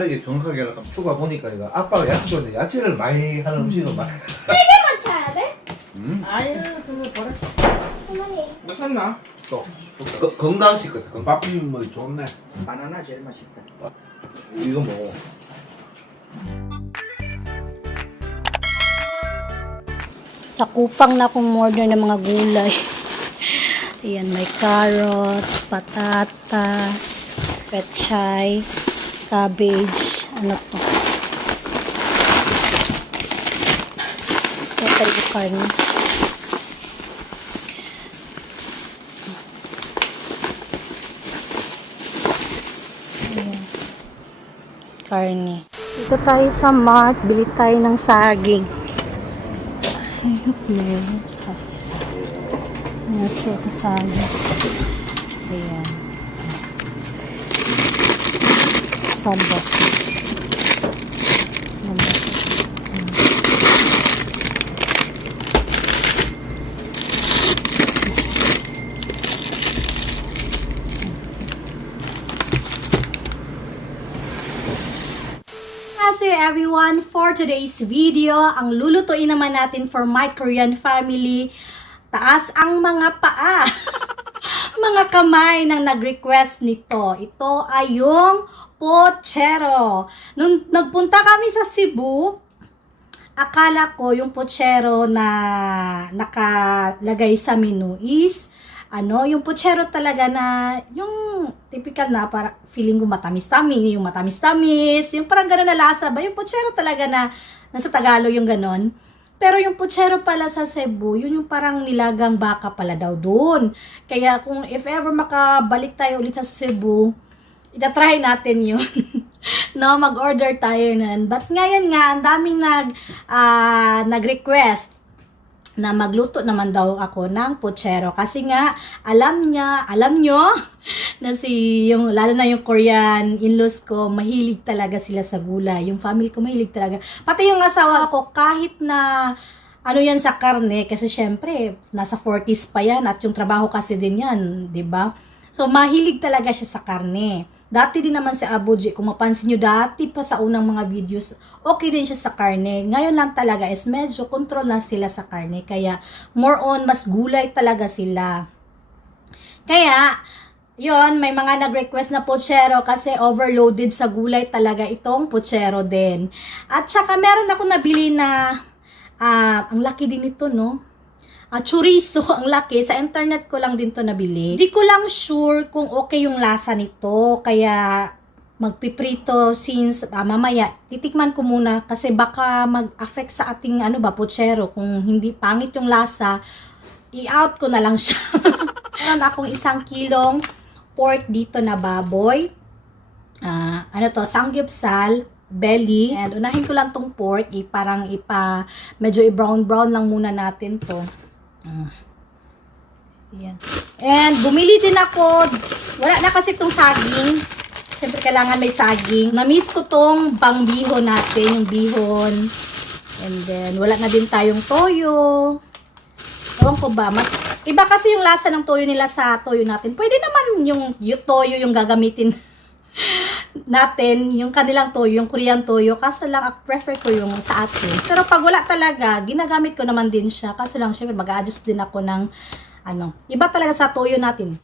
빠르게 정확하게 하려고 추가 보니까 이거 아빠가 야채 좋아하는데 야채를 많이 하는 음식은 많이. 맞춰야 돼? 아유 그거 버려. 어머니. 못 샀나? 또. 건강식 같아. 건강. 밥이 뭐 좋네. 바나나 제일 맛있다. 이거 뭐. Sa kupang na akong order ng mga gulay. Ayan, may carrots, patatas, pechay, cabbage, ano to. Ito yung karne. Ayan. Karne. Dito tayo sa mart, bili tayo ng saging. Ayan, nasa kasali. Ayan. Sabot. So everyone, for today's video, ang lulutuin naman natin for my Korean family, taas ang mga paa, mga kamay ng nag-request nito. Ito ay yung pochero. Nung nagpunta kami sa Cebu, akala ko yung pochero na nakalagay sa menu is yung pochero talaga na yung typical na para feeling ko matamis-tamis, yung parang gano'n na lasa ba? Yung pochero talaga na nasa Tagalog yung gano'n. Pero yung pochero pala sa Cebu, yun yung parang nilagang baka pala daw doon. Kaya kung if ever makabalik tayo ulit sa Cebu, itatry natin yun. No, mag-order tayo nun. But ngayon nga, ang daming nag-request na magluto naman daw ako ng pochero kasi nga alam nyo na lalo na yung Korean in-laws ko, mahilig talaga sila sa gulay. Yung family ko mahilig talaga. Pati yung asawa ko, kahit na yan sa karne, kasi syempre nasa 40s pa yan at yung trabaho kasi din yan, 'di ba? So mahilig talaga siya sa karne. Dati din naman si Abuji, kung mapansin nyo dati pa sa unang mga videos, okay din siya sa karne. Ngayon lang talaga is medyo control na sila sa karne. Kaya more on, mas gulay talaga sila. Kaya, yon may mga nag-request na pochero kasi overloaded sa gulay talaga itong pochero din. At saka meron ako nabili na, ang laki din ito, no? Chorizo, ang laki. Sa internet ko lang din to nabili. Hindi ko lang sure kung okay yung lasa nito. Kaya magpiprito since mamaya. Titikman ko muna kasi baka mag-affect sa ating pochero. Kung hindi pangit yung lasa, i-out ko na lang siya. Meron akong 1 kilong pork dito na baboy. Samgyupsal, belly. And unahin ko lang tong pork. Medyo i-brown-brown lang muna natin to. Yan. And bumili din ako, wala na kasi itong saging, siyempre kailangan may saging. Na-miss ko tong bihon natin, yung bihon. And then wala na din tayong toyo. Ewan ko ba, mas iba kasi yung lasa ng toyo nila sa toyo natin. Pwede naman yung toyo yung gagamitin natin, yung kanilang toyo, yung Korean toyo, kaso lang prefer ko yung sa atin. Pero pag wala talaga, ginagamit ko naman din siya, kaso lang syempre mag-a-adjust din ako ng iba talaga sa toyo natin.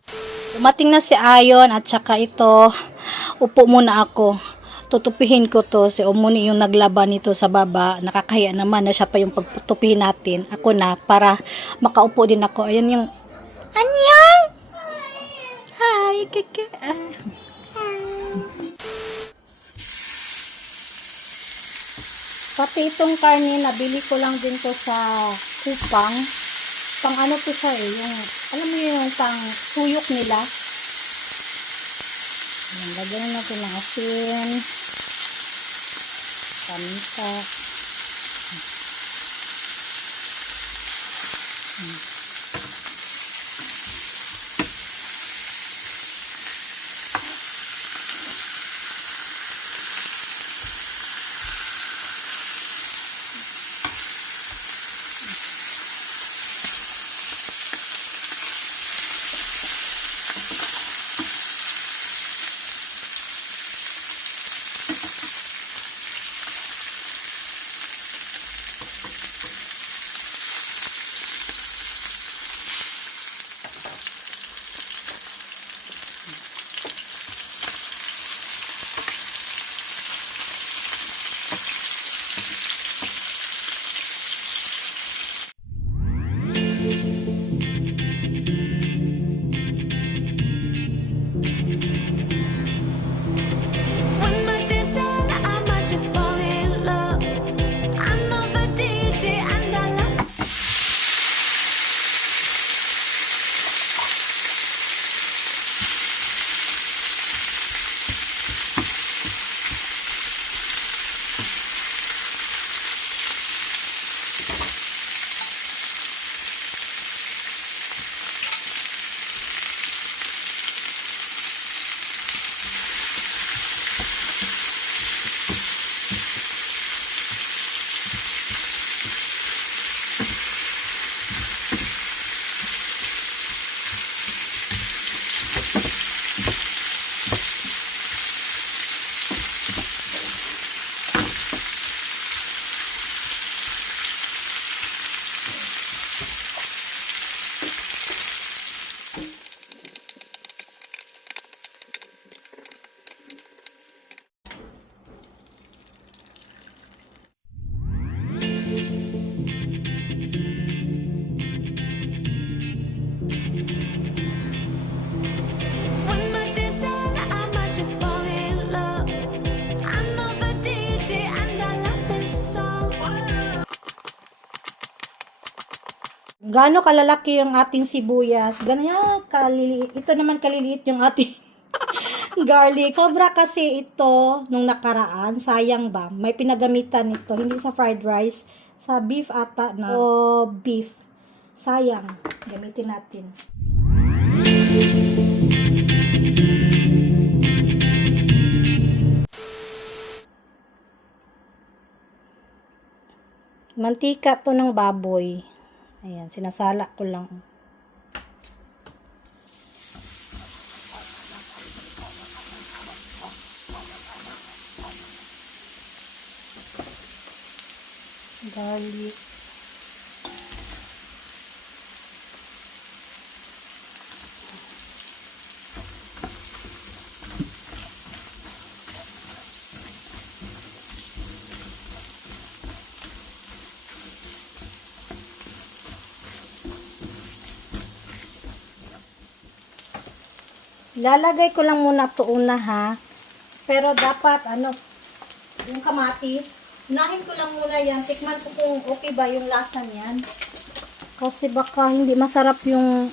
Dumating na si Ayon at saka ito, upo muna ako. Tutupihin ko to, si Omuni yung naglaban nito sa baba, nakakahiya naman na siya pa yung pagtupihin natin. Ako na, para makaupo din ako. Ayan yung, Annyeong! Hi, kaka. Pati itong karne, nabili ko lang din to sa kupang. Pang to siya yung, alam mo yung pang suyok nila. Ayan, lagyan natin ng asin. Paminta. DJ and I love this song. Gaano kalalaki yung ating sibuyas, ganyan kaliliit. Ito naman kaliliit yung ating garlic. Sobra kasi ito nung nakaraan, sayang ba? May pinagamitan ito, hindi sa fried rice, sa beef ata na o beef. Sayang, gamitin natin. Mantika to ng baboy. Ayan, sinasala ko lang. Garlic. Lalagay ko lang muna ito una ha. Pero dapat yung kamatis, unahin ko lang muna yan. Tikman ko kung okay ba yung lasa niyan. Kasi baka hindi masarap yung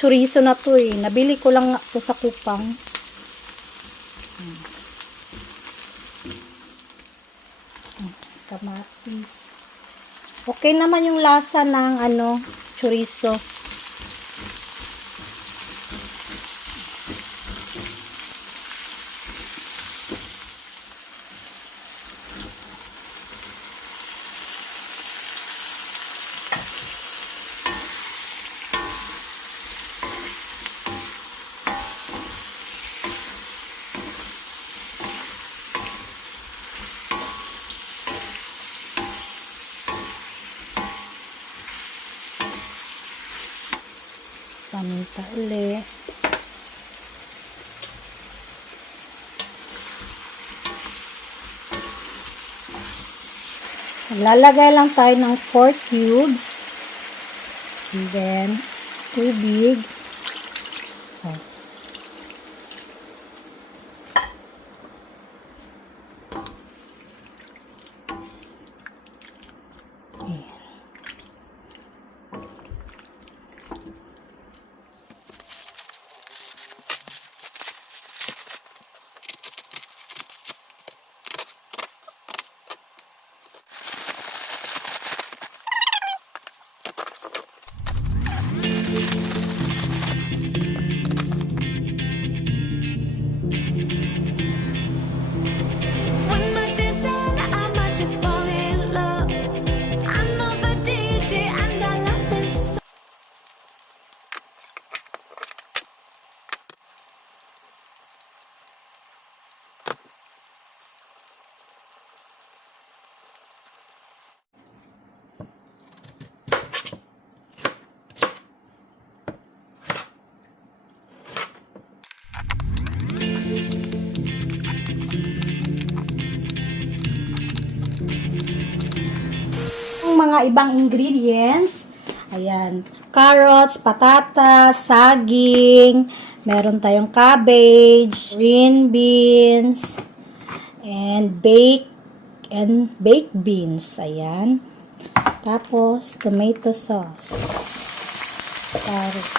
chorizo na to eh. Nabili ko lang to sa Kupang. Kamatis. Okay naman yung lasa ng chorizo. Paminta uli. Lalagay lang tayo ng 4 cubes. And then, tubig. Oh. When my days end, I might just fall in love. I know the DJ and I love this song. Mga ibang ingredients. Ayan, carrots, patatas, saging, meron tayong cabbage, green beans, and baked beans. Ayan. Tapos, tomato sauce. Carrots.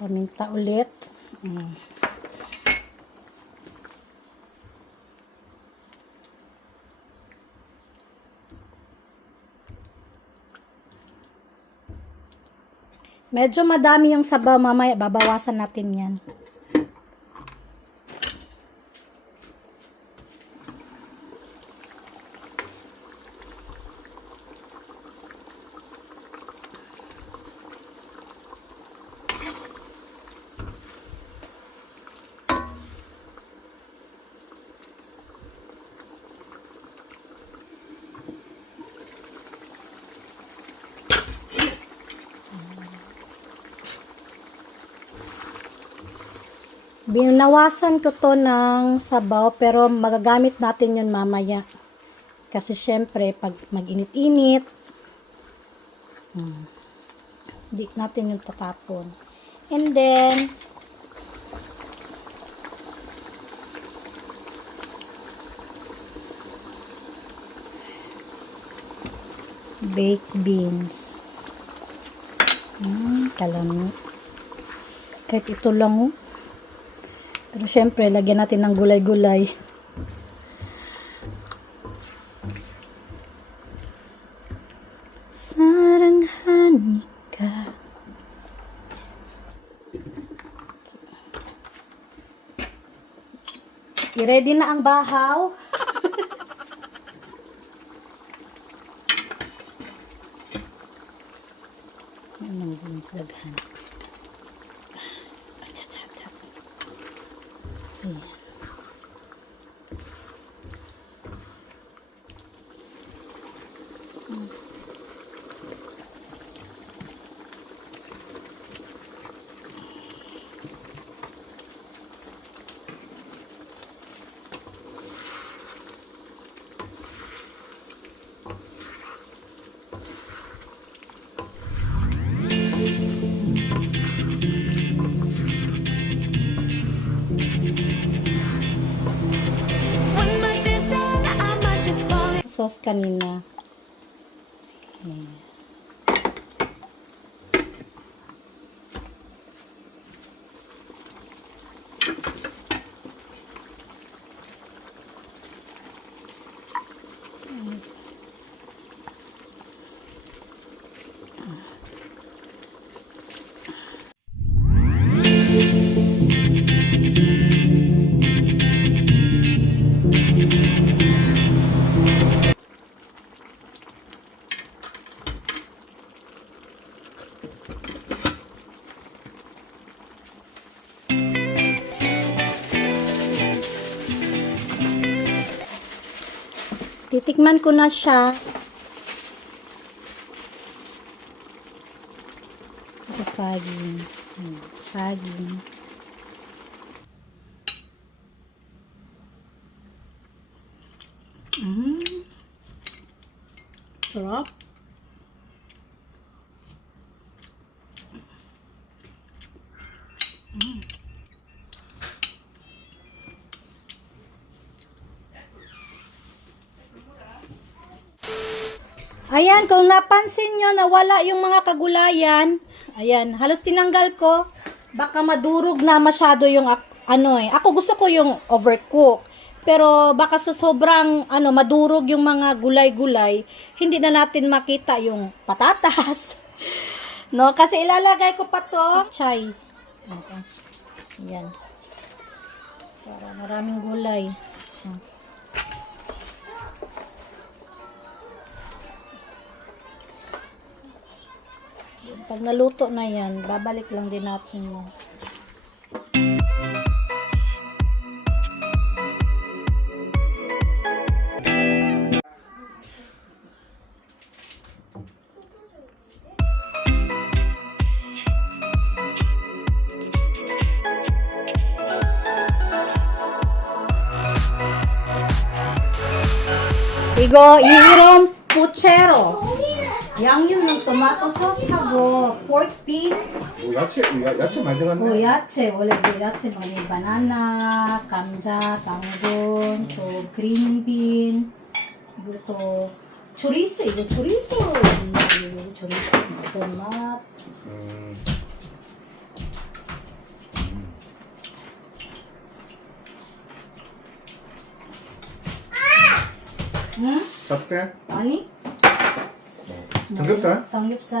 Paminta ulit. Medyo madami yung sabaw, mamaya babawasan natin yan. Binawasan ko to ng sabaw pero magagamit natin yun mamaya. Kasi syempre pag mag-init-init, hindi natin yung tatapon. And then, baked beans. Kalamit. Kahit ito lang oh. Pero syempre, lagyan natin ng gulay-gulay. Saranghani ka. I-ready na ang bahaw. Anong beans daghan? Ayan. One more dance and I must just fall in. Sauce kanina. Ayan. Titikman ko na siya. Sa saging. Saging. Sarap. Ayan, kung napansin nyo na wala yung mga kagulayan, ayan, halos tinanggal ko. Baka madurog na masyado yung ano eh. Ako gusto ko yung overcook. Pero baka sa sobrang madurog yung mga gulay-gulay, hindi na natin makita yung patatas. No, kasi ilalagay ko pa to chay. Okay. Ayan. Para maraming gulay. Pag naluto na yan, babalik lang din natin mo. Igo, ihirom puchero. Yang yun ng tomato sauce hago, pork pig, 야채 많이 들어갔네. yache, 원래 yache 많이 banana, 감자, 당근, 또 green bean, 이거 또 chorizo, 이거 chorizo, 이거 chorizo, 무슨 맛? 응? 어떻게? 아니? 삼겹살? 삼겹살.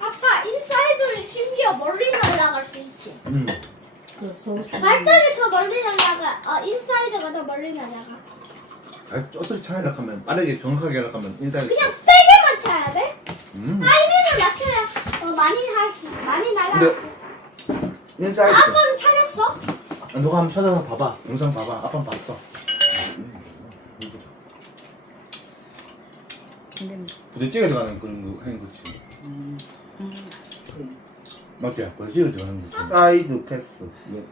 아빠 인사이드는 심지어 멀리 날아갈 수 있지. 그 소스. 발전이 더 멀리 날아가. 인사이드가 더 멀리 날아가. 어떻게 차이라 하면 빠르게 정확하게 하면 인사이드. 그냥 세게만 차야 돼? 음. 타이밍을 맞춰야 많이 날아갈 근데- 수 있어. 인사이드. 아빠는 찾았어? 누가 한번 찾아서 봐봐. 영상 봐봐. 아빠는 봤어. 근데 부대찌개 들어가는 그런 거 하는 거지. 맞지? 부대찌개 들어가는 거지. 사이드 패스. 예.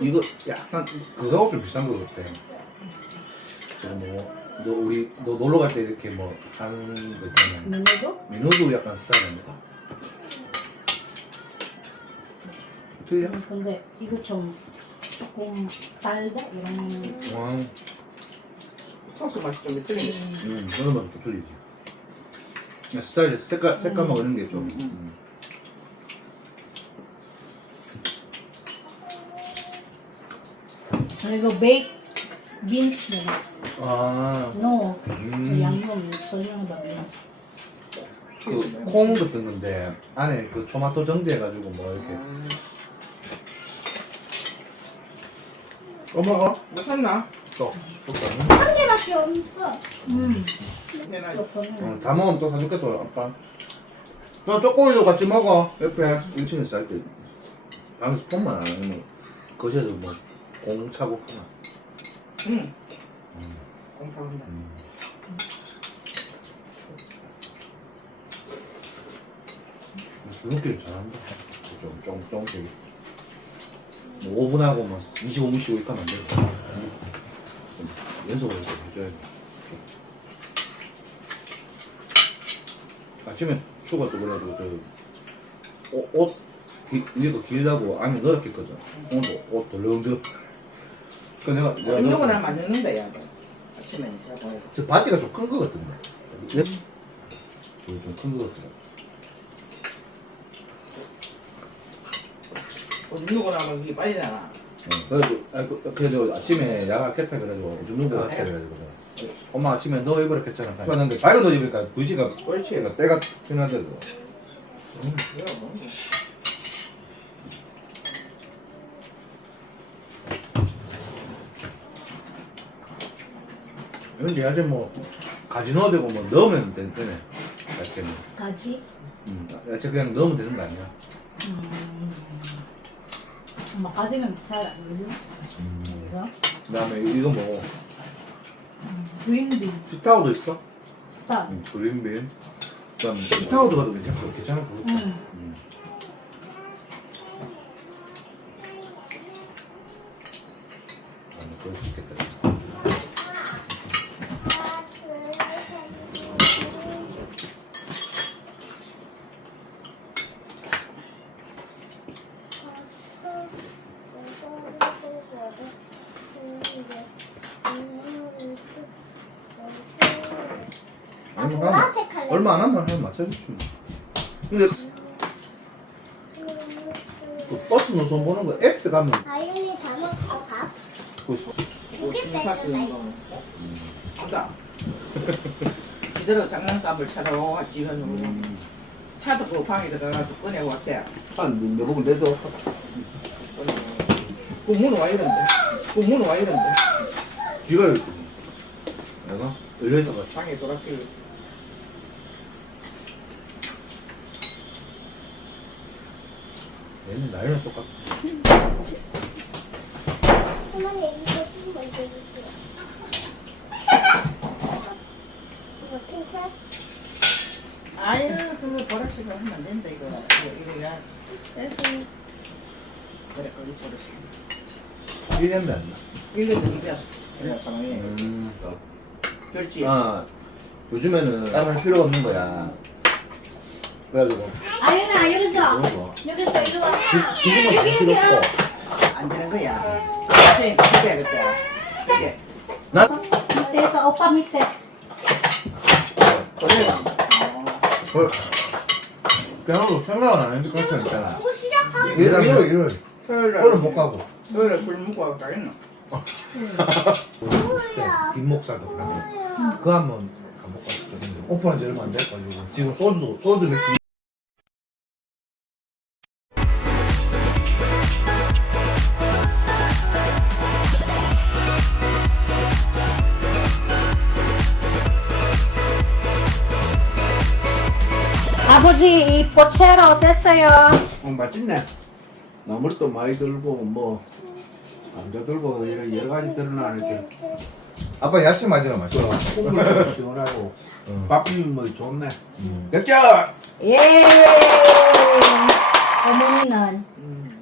이거 약간 그거하고 좀 비슷한 거 같아. 너 놀러 갈 때 이렇게 뭐 하는 거 있잖아. 메뉴도? 민호도 약간 스타일 아닐까? 틀려? 근데 이거 좀 조금 달다 이런. 와, 소스 맛이 좀 틀리네. 너는 맛도 틀리지. 그냥 스타일, 색감하고 이런 게 좀. 그리고 베이크 빈스 뭐. 아, No. 그 양념 설명해봐 빈스. 그 콩 같은 건데 안에 그 토마토 정제해가지고 뭐 이렇게. 먹어? 뭐 샀나? 또. 한 개밖에 없어. 내가 다 먹으면 또 사줄게 또 아빠. 너 쪼꼬미도 같이 먹어. 옆에 1층에서 살 때. 방에서 폰만 안 하면 거실에서 뭐 공 차고 폰만. 응. 공파한다. 술 먹기를 잘한다. 조금씩. 뭐 5분하고 뭐 25분 쉬고 이렇게 하면 안 되고. 좀 연속으로 이렇게 해줘야 돼. 아침에 추가 또 그래가지고 옷 위에도 길다고 안에 넓게 했거든. 오늘도 옷 덜렁덜렁. 그 내가 운동은 하면 안 넣는다, 야. 너. 아침에 내가 보니까. 저 바지가 좀 큰 거 같은데. 좀 큰 거 같더라. 운동은 하면 이게 빠지잖아. 그래도 아침에 야가 캣타 그래가지고 요즘 누구 같아 그래가지고 엄마 아침에 너 입으라 했잖아. 그랬는데 밝은 옷 입으니까 부지가 옳지. 얘가 때가 편하더라고. 이런 게 아직 뭐 가지 넣어도 되고 뭐 넣으면 되네. 야채는. 가지? 야채 그냥 넣으면 되는 거 아니야? 엄마 가지는 잘안 어울려. 이거? 그다음에 이거 뭐 그린빈. 시타오도 있어? 자. 그린빈. 그다음 시타오 들어가도 괜찮을 것 같아. 그럴 수 있겠다. 보라색 할래. 얼마 안 하면 한 맞춰주지 뭐. 근데 그 버스 노선 보는 거 앱 들어가면 아윤이 다 먹고 가. 그 고기 빼줄래? 보다. 이대로 장난감을 차로 왔지, 현우로. 차도 그 방에 들어가서 꺼내고 왔대. 내 보고 내도 그 문은 와 이런데. 그 문은 와 이런데. 귀가 열리지. 내가 열려있다가 방에 돌아가기로. 얘는 나이랑 똑같아. 어머니 이거 좀 먼저 줄게. 이거 핑크? 아유, 그거 보라색으로 하면 안 된다, 이거. 이거야. 그래, 어디 보라색. 1년도 안 나. 1년도 입이었어. 그냥 상황에. 그렇지. 아, 요즘에는 다른 할 필요가 없는 거야. 그래가지고 Ayun na, ayun isa. 먹어. Yun isa, iluwa. 지금은 다 필요 없고. 안 되는 거야. 선생님 해야겠다. 이게 나 Mite sa opa, mite. 그 그냥 생각은 안 했는데 그렇지 않잖아. 공부 시작하고 일요일 토요일날 오늘 못 가고 토요일날 술 먹고 가겠노. 뒷목사도 가고 그거 한번 가볼 것 같은데 오픈한 지 얼마 안 돼가지고 지금 소주 맥주 아버지, 이 포체로 어땠어요? 맛있네. 나물도 많이 들고 뭐 감자 들고 여러 가지 들어나니까 아빠 야채 맞으나 맛있어. 국물도 시원하고 응. 밥이 뭐 좋네. 됐죠? 예! 어머니는?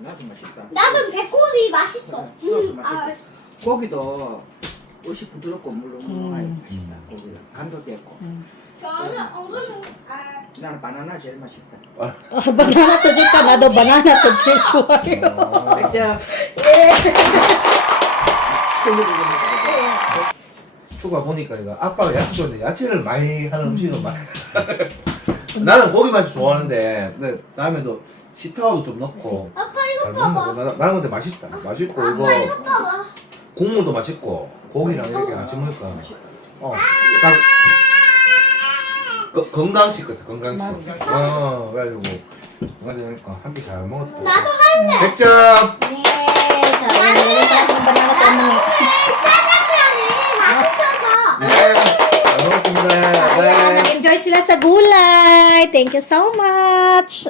나도 맛있다. 나도 배꼽이 맛있어. 나도 아, 맛있다. 고기도 옷이 부드럽고 물론 맛있다. 고기가 간도 됐고. 저는 엉거는 나는 바나나 제일 맛있다. Banana to dyan ka na daw. Banana to dyan. Suwayo. 백자. 추가 보니까 이거 아빠가 야채 좋아하는데 야채를 많이 하는 음식은 많이 나는 고기 맛이 좋아하는데 근데 다음에도 시타도 좀 넣고 아빠 잘 이거 먹는 봐봐. 거 나는 근데 맛있다. 맛있고 이거 아빠 이거 봐봐. 국물도 맛있고 고기랑 이렇게 같이 먹으니까 딱 건강식 같아 건강식. 그래가지고 그러니까 한 개 잘 먹었다. 나도 할래. 100점. Yes! Sabi nyo, banana sa ano. 짜장면이 맛있어서. 네, 잘 먹었습니다. Ayan, 네. nag-enjoy sila sa gulay. Thank you so much.